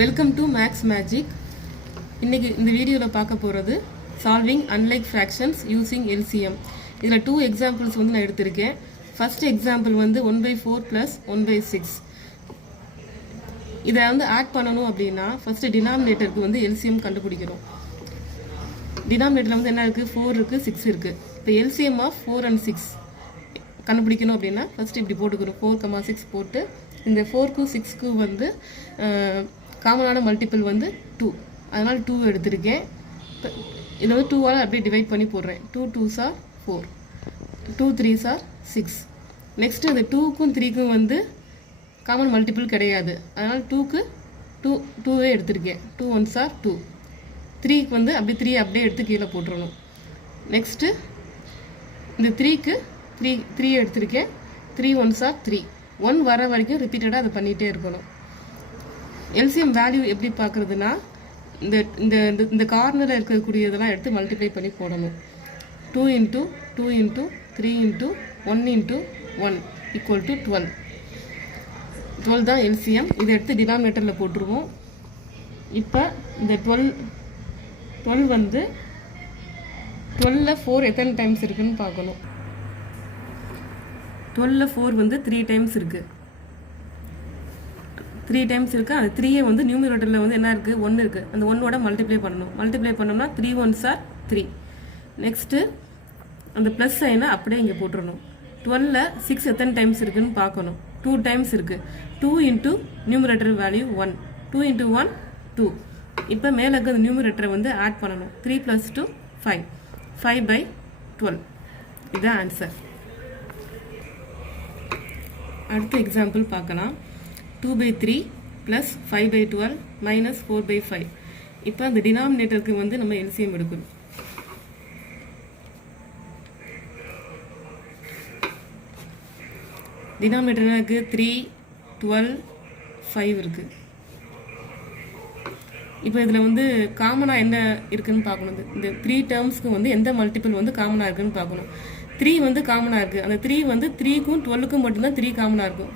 Welcome to maths magic. இன்றைக்கி இந்த வீடியோவில் பார்க்க போகிறது solving unlike fractions using LCM. இதில் 2 எக்ஸாம்பிள்ஸ் வந்து நான் எடுத்திருக்கேன். ஃபர்ஸ்ட் எக்ஸாம்பிள் வந்து 1/4 + 1/6. இதை வந்து ஆட் பண்ணணும் அப்படின்னா ஃபஸ்ட்டு டினாமினேட்டருக்கு வந்து எல்சிஎம் கண்டுபிடிக்கணும். டினாமினேட்டரில் வந்து என்ன இருக்குது, 4 இருக்குது, 6 இருக்குது. இப்போ எல்சிஎம் ஆஃப் 4 and 6 கண்டுபிடிக்கணும் அப்படின்னா ஃபஸ்ட்டு இப்படி போட்டுக்கிறோம். 4, 6 போட்டு இந்த 4க்கும் 6க்கும் வந்து காமனான மல்டிபிள் வந்து 2, அதனால் 2 எடுத்திருக்கேன். இதில் வந்து 2ஆல் அப்படியே டிவைட் பண்ணி போடுறேன். 2 2s are 4, 2 3s are 6. Next இந்த 2க்கும் 3க்கும் வந்து காமன் மல்டிபிள் கிடையாது, அதனால் 2க்கு 2வே எடுத்திருக்கேன். 2 1s are 2. 3க்கு வந்து அப்படி 3 அப்படியே எடுத்து கீழே போட்டுடணும். நெக்ஸ்ட்டு இந்த 3க்கு 3 எடுத்திருக்கேன். 3 1s are 3. 1 வர வரைக்கும் ரிப்பீட்டடாக அதை பண்ணிகிட்டே இருக்கணும். எல்சிஎம் வேல்யூ எப்படி பார்க்குறதுனா இந்த இந்த இந்த கார்னரில் இருக்கக்கூடியதெல்லாம் எடுத்து மல்டிப்ளை பண்ணி போடணும். 2 × 2 × 3 × 1 × 1 = 12. 12 தான் எல்சிஎம். இதை எடுத்து டினாமினேட்டரில் போட்டுருவோம். இப்போ இந்த 12 வந்து 12ல் 4 எத்தனை டைம்ஸ் இருக்குதுன்னு பார்க்கணும். 12ல் 4 வந்து 3 டைம்ஸ் இருக்குது. 3 டைம்ஸ் இருக்குது. அந்த 3யை வந்து நியூமரேட்டரில் வந்து என்ன இருக்குது, 1 இருக்குது. அந்த 1ஓட மல்டிப்ளை பண்ணணும். மல்டிப்ளை பண்ணோம்னா 3 1s are 3. நெக்ஸ்ட்டு அந்த ப்ளஸ் சைனை அப்படியே இங்கே போட்டுடணும். 12ல் 6 எத்தனை டைம்ஸ் இருக்குதுன்னு பார்க்கணும். 2 டைம்ஸ் இருக்குது. 2 × நியூமரேட்டர் வேல்யூ 1, 2 × 1 2. இப்போ மேலே இருக்க அந்த நியூமரேட்டரை வந்து ஆட் பண்ணணும். 3 + 2 5, 5/12. இதுதான் ஆன்சர். அடுத்த எக்ஸாம்பிள் பார்க்கலாம். 2/3 + 5/12 - 4/5. இப்போ அந்த டினாமினேட்டருக்கு வந்து நம்ம எல்சிஎம் எடுக்கணும். டினாமினேட்டர் என்ன இருக்குது, 3 12 5 இருக்குது. இப்போ இதில் வந்து காமனாக என்ன இருக்குதுன்னு பார்க்கணும். இந்த 3 டேர்ம்ஸ்க்கு வந்து எந்த மல்டிபிள் வந்து காமனாக இருக்குதுன்னு பார்க்கணும். 3 வந்து காமனாக இருக்குது. அந்த 3 வந்து 3க்கும் 12க்கும் மட்டும்தான் 3 காமனாக இருக்கும்.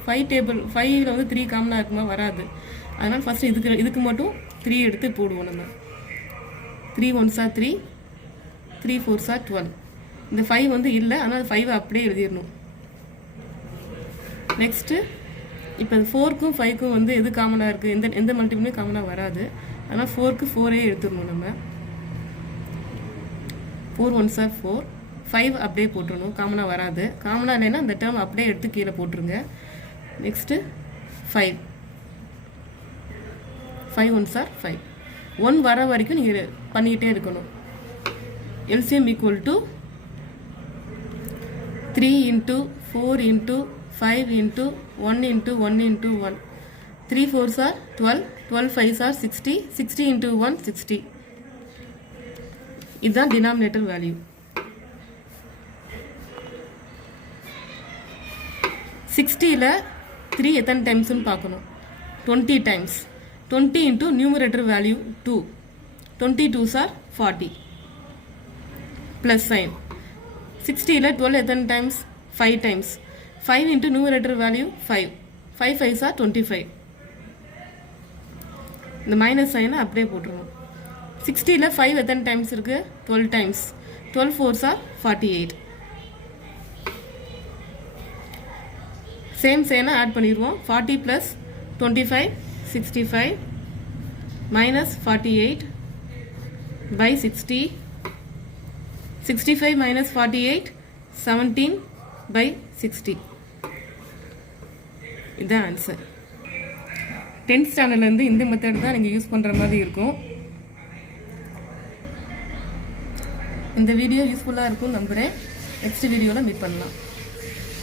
5ல் வந்து 3 காமனாக இருக்குமா, வராது. அதனால் ஃபஸ்ட்டு இதுக்கு மட்டும் 3 எடுத்து போடுவோம். நம்ம 3 1s are 3, 3 4s are 12. இந்த 5 வந்து இல்லை, அதனால் 5 அப்படியே எழுதிடணும். நெக்ஸ்ட்டு இப்போ 4க்கும் 5க்கும் வந்து எது காமனாக இருக்குது, எந்த மல்டிபிளுமே காமனாக வராது. அதனால் 4க்கு 4ஏ எடுத்துடணும். நம்ம 4 1s are 4, 5 அப்படியே போட்டுருணும். காமனாக வராது. காமனாக இல்லைன்னா அந்த டேர்ம் அப்படியே எடுத்து கீழே போட்டுருங்க. Next 5 1s are 5. 1 வர வரைக்கும் நீங்கள் பண்ணிக்கிட்டே இருக்கணும். LCM = 3 × 4 × 5 × 1 × 1 × 1. 3 4s are 12, 12 5s are 60, 60 × 1 60. இதுதான் டினாமினேட்டர் வேல்யூ. 60ல் 3 எத்தனை டைம்ஸ்னு பார்க்கணும். 20 times. 20 × numerator value 2, 20 2s are 40 plus sign. 60ல் 12 எத்தனை times, 5 times. 5 × numerator value 5, 5 5s are 25. இந்த மைனஸ் சைனை அப்படியே போட்டுருணும். 60ல் 5 எத்தனை டைம்ஸ் இருக்குது, 12 டைம்ஸ். 12 4s are 48. சேம் சைனை ஆட் பண்ணிடுவோம். 40 + 25 65 - 48/60. 65 - 48 17/60. இதுதான் ஆன்சர். 10th ஸ்டாண்டர்ட்லேருந்து இந்த மெத்தட் தான் நீங்கள் யூஸ் பண்ணுற மாதிரி இருக்கும். இந்த வீடியோ யூஸ்ஃபுல்லாக இருக்கும்னு நம்புகிறேன். நெக்ஸ்ட் வீடியோவில் மீட் பண்ணலாம்.